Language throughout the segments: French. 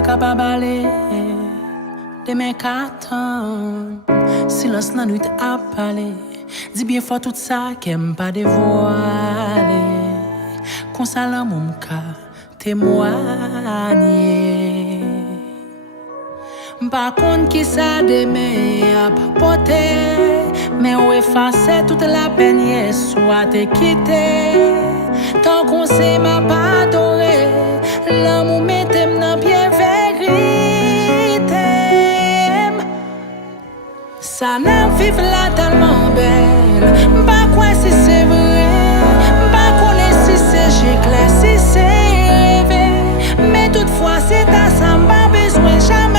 pas capable d'aller. Demain qu'attend, silence la nuit à parler. Dis bien fort tout ça qu'aime pas dévoiler. Qu'on s'allume mon cas témoigner. Par contre qui ça demain a porter, mais où effacer toute la peine soit te quitter. Tant qu'on sait m'a pas adoré, l'amour mettem dans bien vérité. Ça n'a vive là tellement belle, pas quoi si c'est vrai, pas connaître si c'est j'éclaire, si c'est rêvé, mais toutefois c'est à ça m'a besoin jamais.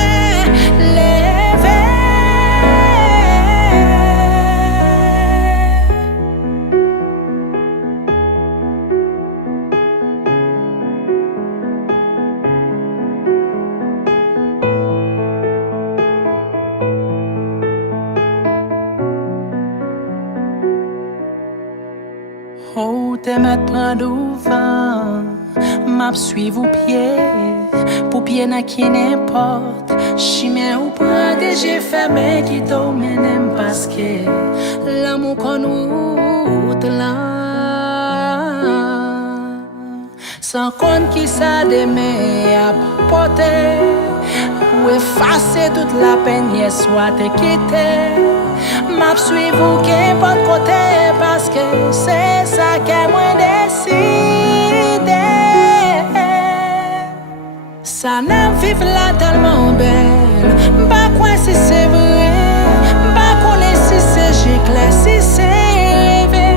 Oh, t'es mettre prendre au vent, m'a suivre au pied, pour pied n'a qui n'importe. Chimé ou prendre j'ai fermé qui t'emmène parce que l'amour qu'on route là. Sans compte qui ça demain à porter, ou effacer toute la peine, soit te quitter. M'a suivre qu'importe côté parce que c'est ça que moi décidé. Ça n'a vive là tellement belle, pas quoi si c'est vrai, pas connaître si c'est j'éclaire, si c'est rêvé,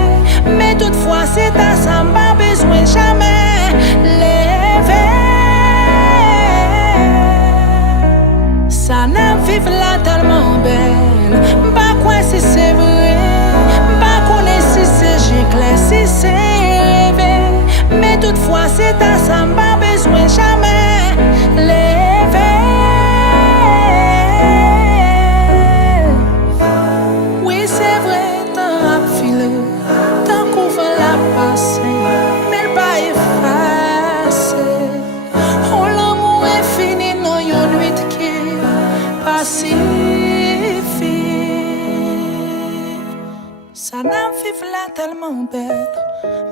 mais toutefois c'est à ça m'a besoin jamais lever. Ça n'a vive là tellement belle, pas quoi si c'est vrai, pas connaître si c'est j'éclaire, si c'est rêvé, mais toutefois c'est à ça m'a besoin jamais lever. Oui c'est vrai, tant à filer, tant qu'on va la passer, mais le pas effacé. Oh l'amour est fini dans une nuit qui pacifie. Ça n'a vive là tellement belle,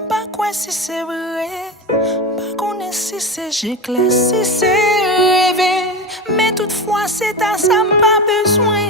pas quoi si c'est vrai, pas connaître si c'est j'éclaire, si c'est rêvé, mais toutefois c'est à ça pas besoin.